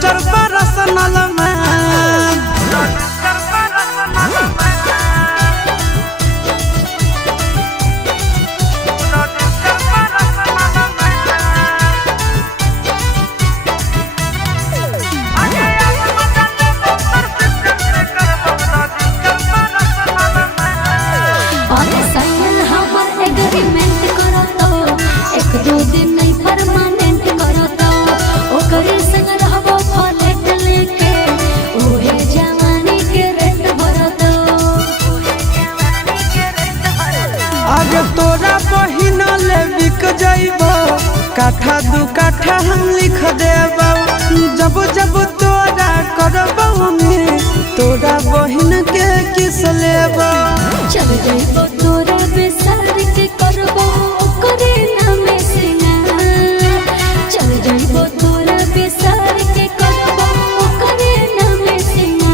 Register personal में। आगे तोरा बहिन ले बिक जाइबो काठा दू काठा हम लिख देबो। जब जब तोरा करबो में तोरा बहिन के किस लेबो। चल जाइबो तोरा बेसार के करबो ओकरे नाम से ना। चल जाइबो तोरा बेसार के करबो ओकरे नाम से ना।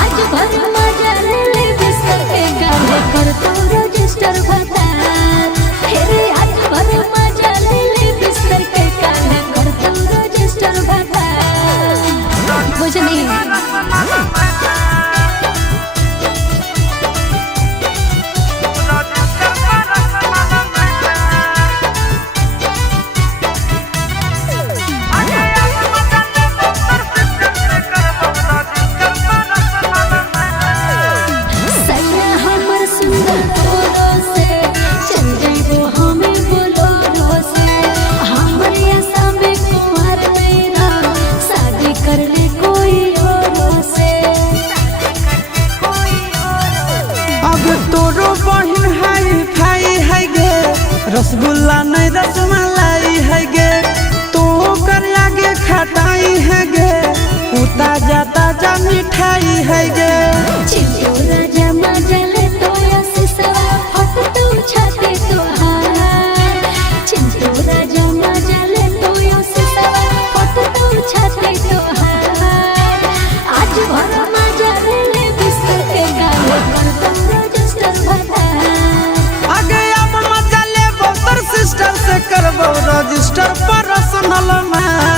आज भर मजा ले ले बिस्तर के गाले कर तो रजिस्टर बता। हेरे आज भर मजा ले ले बिस्तर के गाले कर तो रजिस्टर बता। बुझनी तोरो बहिन हाई फाई है गे रसगुल्ला नहीं रसमलाई है गे। तो कर आगे खटाई है गे उता जाता जा मिठाई है गे। चिंटोरा जमा जले तो सिसवा फट तो छाते तो हार। चिंटोरा जमा जले तो सिसवा फट तो छाते तो हार। आज भर मजा ले बिस्तर के गाले कर तो रजिस्टर बता। आगे अब मजा लेबो तोर सिस्टर से करबो रजिस्टर पर्सनल में।